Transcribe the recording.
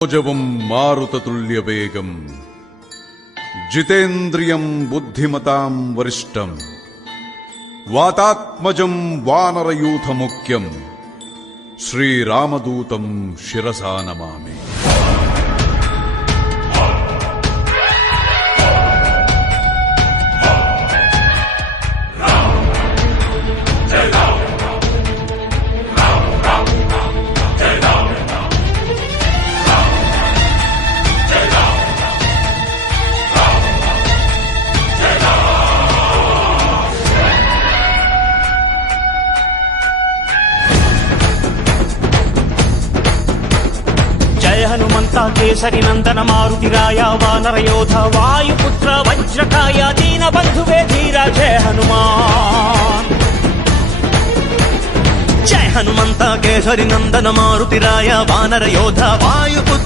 జవం మారుతతుల్యవేగం జితేంద్రియం బుద్ధిమతాం వరిష్టం వాతాత్మజం వానరయూథముఖ్యం శ్రీరామదూతం శిరసా నమామి. హనుమంత కేసరి నందన మారుతిరాయ వానర యోధ వాయుపుత్ర వజ్రకాయ దీన బంధువే ధీర జయ హనుమాన్. జయ హనుమంత కేసరి నందన మారుతిరాయ వానర యోధ వాయుపుత్ర